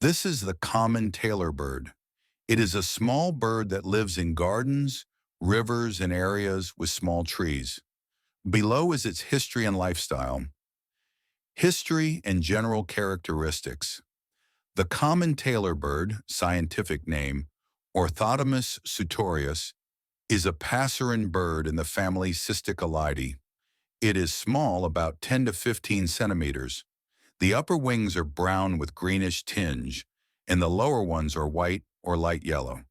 This is the common tailor bird. It is a small bird that lives in gardens, rivers, and areas with small trees. Below is its history and lifestyle. History and general characteristics. The common tailor bird, scientific name, Orthodamus sutorius, is a passerine bird in the family Cysticolidae. It is small, about 10 to 15 centimeters. The upper wings are brown with greenish tinge, and the lower ones are white or light yellow.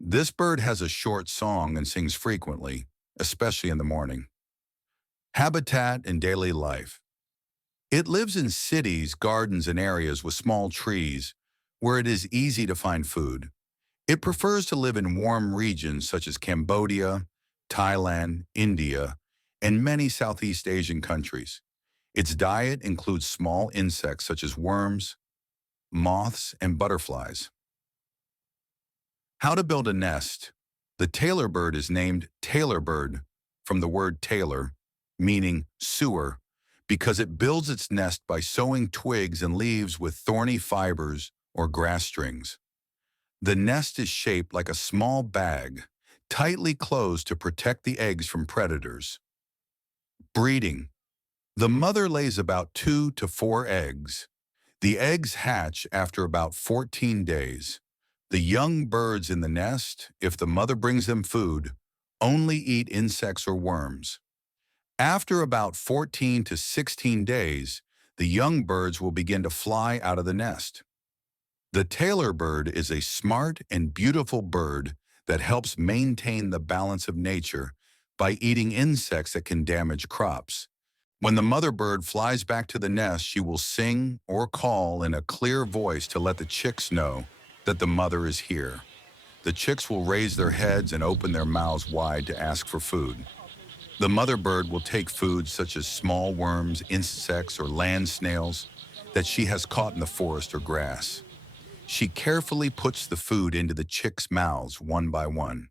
This bird has a short song and sings frequently, especially in the morning. Habitat and daily life. It lives in cities, gardens, and areas with small trees where it is easy to find food. It prefers to live in warm regions such as Cambodia, Thailand, India, and many Southeast Asian countries. Its diet includes small insects such as worms, moths, and butterflies. How to build a nest. The tailor bird is named tailor bird from the word tailor, meaning sewer, because it builds its nest by sewing twigs and leaves with thorny fibers or grass strings. The nest is shaped like a small bag, tightly closed to protect the eggs from predators. Breeding. The mother lays about 2 to 4 eggs. The eggs hatch after about 14 days. The young birds in the nest, if the mother brings them food, only eat insects or worms. After about 14 to 16 days, the young birds will begin to fly out of the nest. The tailor bird is a smart and beautiful bird that helps maintain the balance of nature by eating insects that can damage crops. When the mother bird flies back to the nest, she will sing or call in a clear voice to let the chicks know that the mother is here. The chicks will raise their heads and open their mouths wide to ask for food. The mother bird will take food such as small worms, insects, or land snails that she has caught in the forest or grass. She carefully puts the food into the chicks' mouths one by one.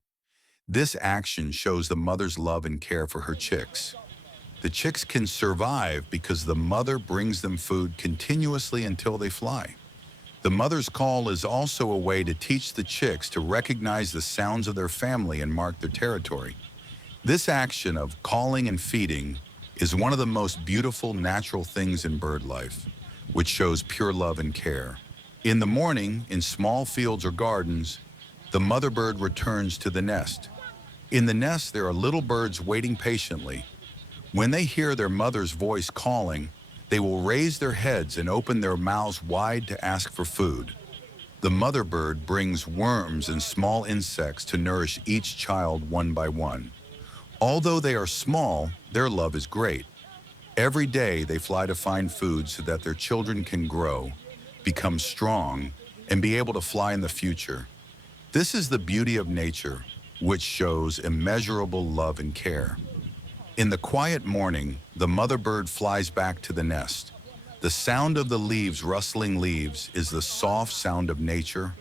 This action shows the mother's love and care for her chicks. The chicks can survive because the mother brings them food continuously until they fly. The mother's call is also a way to teach the chicks to recognize the sounds of their family and mark their territory. This action of calling and feeding is one of the most beautiful natural things in bird life, which shows pure love and care. In the morning, in small fields or gardens, the mother bird returns to the nest. In the nest, there are little birds waiting patiently. When they hear their mother's voice calling, they will raise their heads and open their mouths wide to ask for food. The mother bird brings worms and small insects to nourish each child one by one. Although they are small, their love is great. Every day they fly to find food so that their children can grow, become strong, and be able to fly in the future. This is the beauty of nature, which shows immeasurable love and care. In the quiet morning, the mother bird flies back to the nest. The sound of the leaves rustling leaves is the soft sound of nature.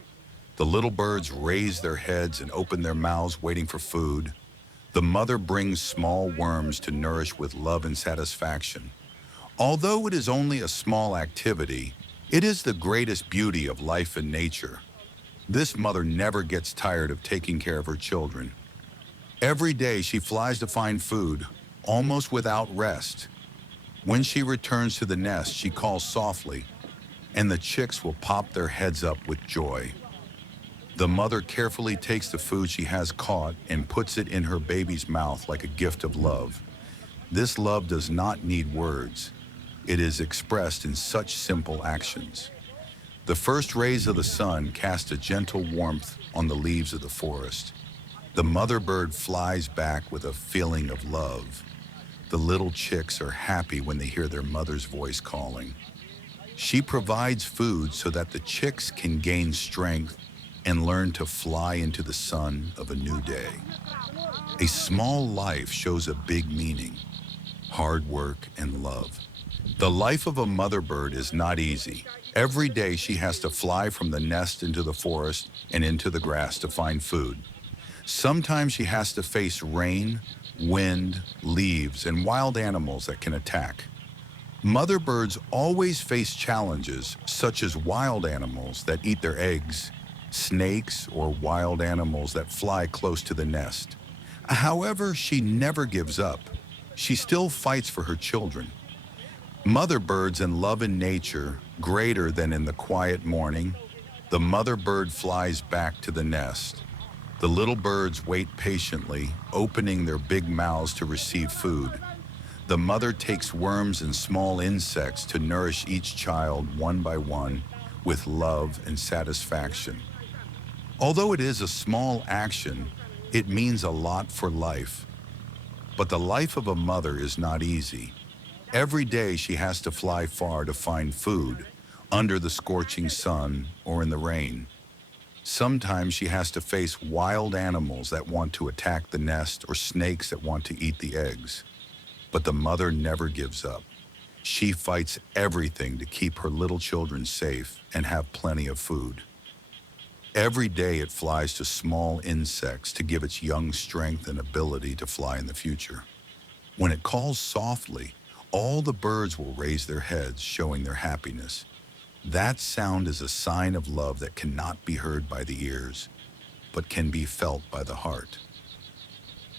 The little birds raise their heads and open their mouths waiting for food. The mother brings small worms to nourish with love and satisfaction. Although it is only a small activity, it is the greatest beauty of life and nature. This mother never gets tired of taking care of her children. Every day she flies to find food, almost without rest. When she returns to the nest, she calls softly, and the chicks will pop their heads up with joy. The mother carefully takes the food she has caught and puts it in her baby's mouth like a gift of love. This love does not need words. It is expressed in such simple actions. The first rays of the sun cast a gentle warmth on the leaves of the forest. The mother bird flies back with a feeling of love. The little chicks are happy when they hear their mother's voice calling. She provides food so that the chicks can gain strength and learn to fly into the sun of a new day. A small life shows a big meaning, hard work and love. The life of a mother bird is not easy. Every day she has to fly from the nest into the forest and into the grass to find food. Sometimes she has to face rain, wind, leaves, and wild animals that can attack. Mother birds always face challenges, such as wild animals that eat their eggs, snakes, or wild animals that fly close to the nest. However, she never gives up. She still fights for her children. Mother birds in love in nature, greater than in the quiet morning. The mother bird flies back to the nest. The little birds wait patiently, opening their big mouths to receive food. The mother takes worms and small insects to nourish each child one by one with love and satisfaction. Although it is a small action, it means a lot for life. But the life of a mother is not easy. Every day she has to fly far to find food, under the scorching sun or in the rain. Sometimes she has to face wild animals that want to attack the nest or snakes that want to eat the eggs. But the mother never gives up. She fights everything to keep her little children safe and have plenty of food. Every day it flies to small insects to give its young strength and ability to fly in the future. When it calls softly, all the birds will raise their heads, showing their happiness. That sound is a sign of love that cannot be heard by the ears, but can be felt by the heart.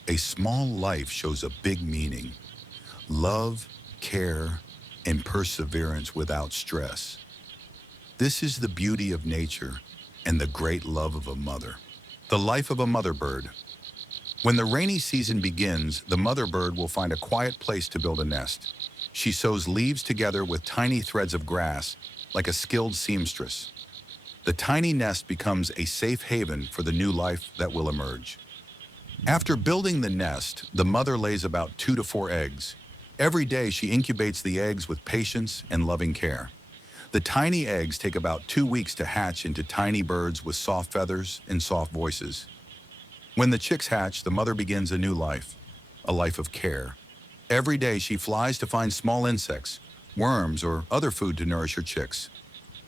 A small life shows a big meaning: love, care, and perseverance without stress. This is the beauty of nature and the great love of a mother. The life of a mother bird. When the rainy season begins, the mother bird will find a quiet place to build a nest. She sews leaves together with tiny threads of grass, like a skilled seamstress. The tiny nest becomes a safe haven for the new life that will emerge. After building the nest, the mother lays about 2 to 4 eggs. Every day she incubates the eggs with patience and loving care. The tiny eggs take about 2 weeks to hatch into tiny birds with soft feathers and soft voices. When the chicks hatch, the mother begins a new life, a life of care. Every day she flies to find small insects, worms, or other food to nourish her chicks.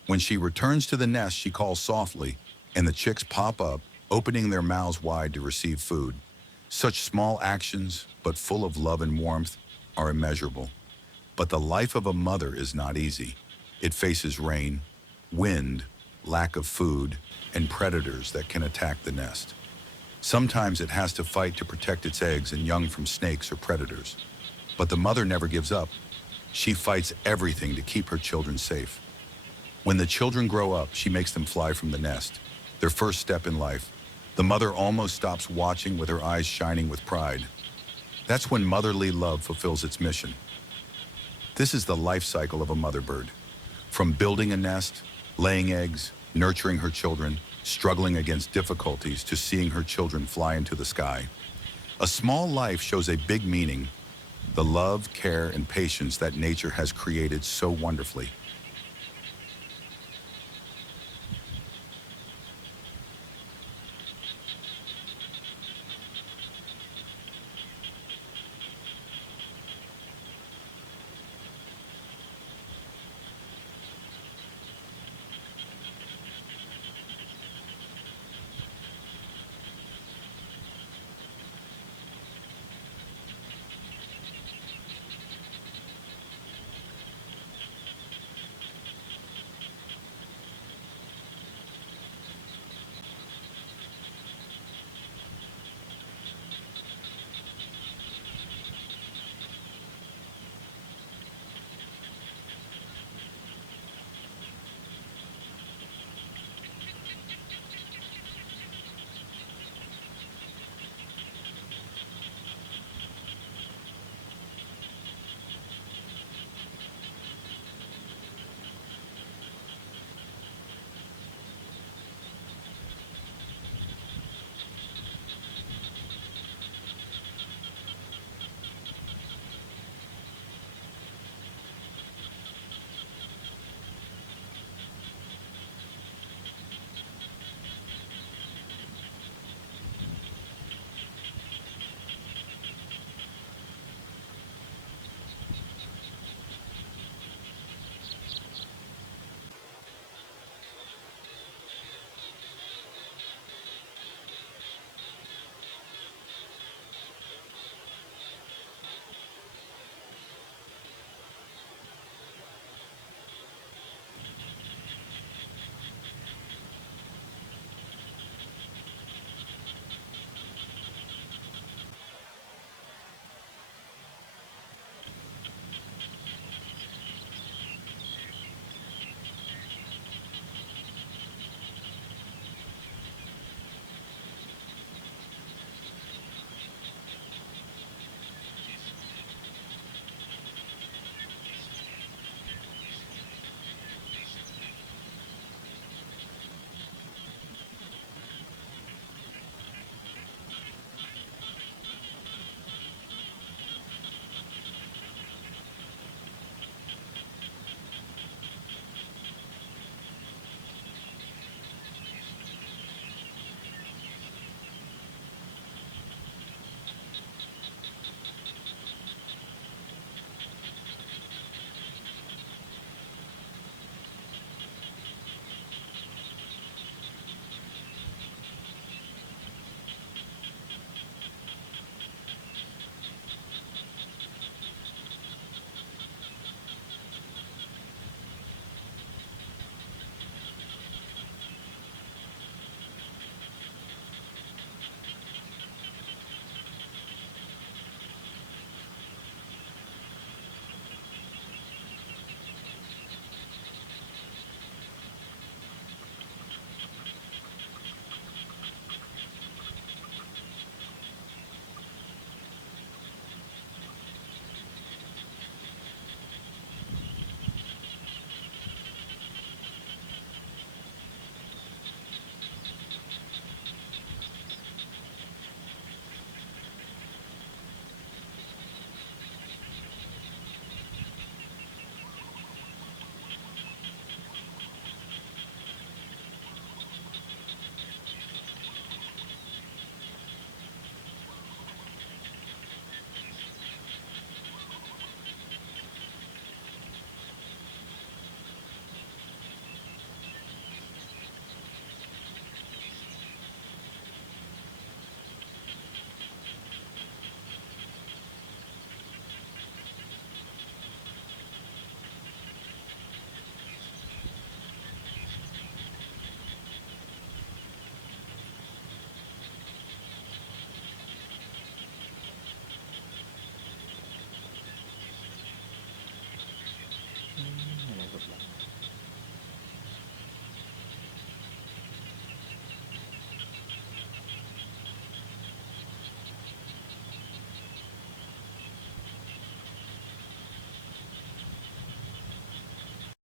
When she returns to the nest, she calls softly, and the chicks pop up, opening their mouths wide to receive food. Such small actions, but full of love and warmth, are immeasurable. But the life of a mother is not easy. It faces rain, wind, lack of food, and predators that can attack the nest. Sometimes it has to fight to protect its eggs and young from snakes or predators. But the mother never gives up. She fights everything to keep her children safe. When the children grow up, she makes them fly from the nest, their first step in life. The mother almost stops watching with her eyes shining with pride. That's when motherly love fulfills its mission. This is the life cycle of a mother bird. From building a nest, laying eggs, nurturing her children, struggling against difficulties, to seeing her children fly into the sky. A small life shows a big meaning: the love, care, and patience that nature has created so wonderfully.